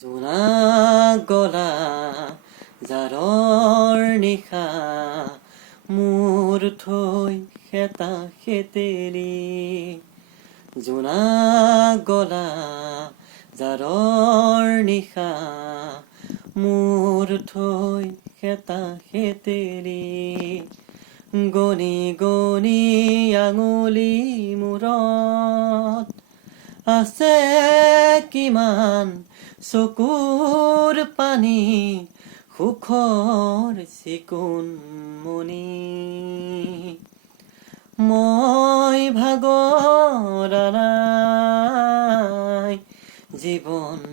জোনাক গলা জাৰৰ নিশা মোৰ থৈ খেতা খেতেৰি জোনাক গলা জাৰৰ নিশা মোৰ থৈ খেতা খেতেৰি গণি গণি আঙুলি মূৰত আছে কিমান চকুৰ পানী সুখৰ চিকুণ মণি মই ভাগৰা নাই জীৱন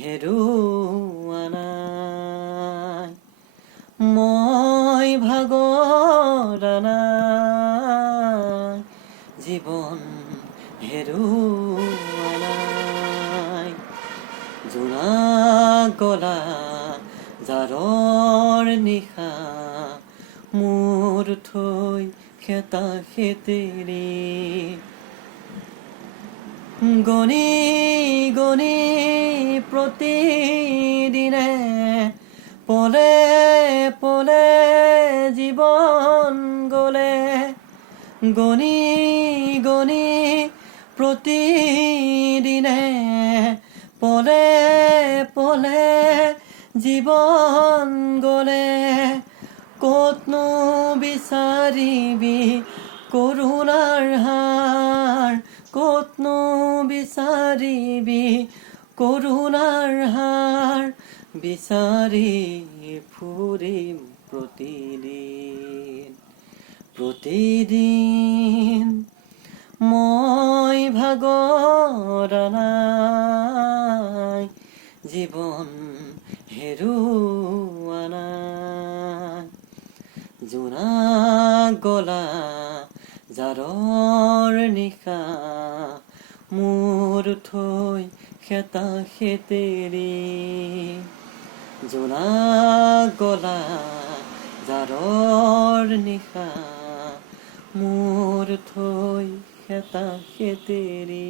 হেৰুৱা নাই মই ভাগৰা নাই জীৱন হেৰুৱা নাই জোনাক গলা জাৰৰ নিশা মোৰ থৈ খেতা খেতেৰি গণি গণি প্ৰতিদিনে পলে পলে জীৱন গলে গণি গণি প্ৰতিদিনে পলে পলে জীৱন গলে ক'তনো বিচাৰিবি কৰুণাৰ হাড় ক'তনো বিচাৰিবি কৰুণাৰ হাড় বিচাৰি ফুৰিম প্ৰতিদিন প্ৰতিদিন মই ভাগৰা নাই জীৱন হেৰুৱা নাই জোনাক গলা জাৰৰ নিশা মোৰ থৈ খেতা খেতেৰি জোনাক গলা জাৰৰ নিশা মোৰ থৈ খেতা খেতেৰি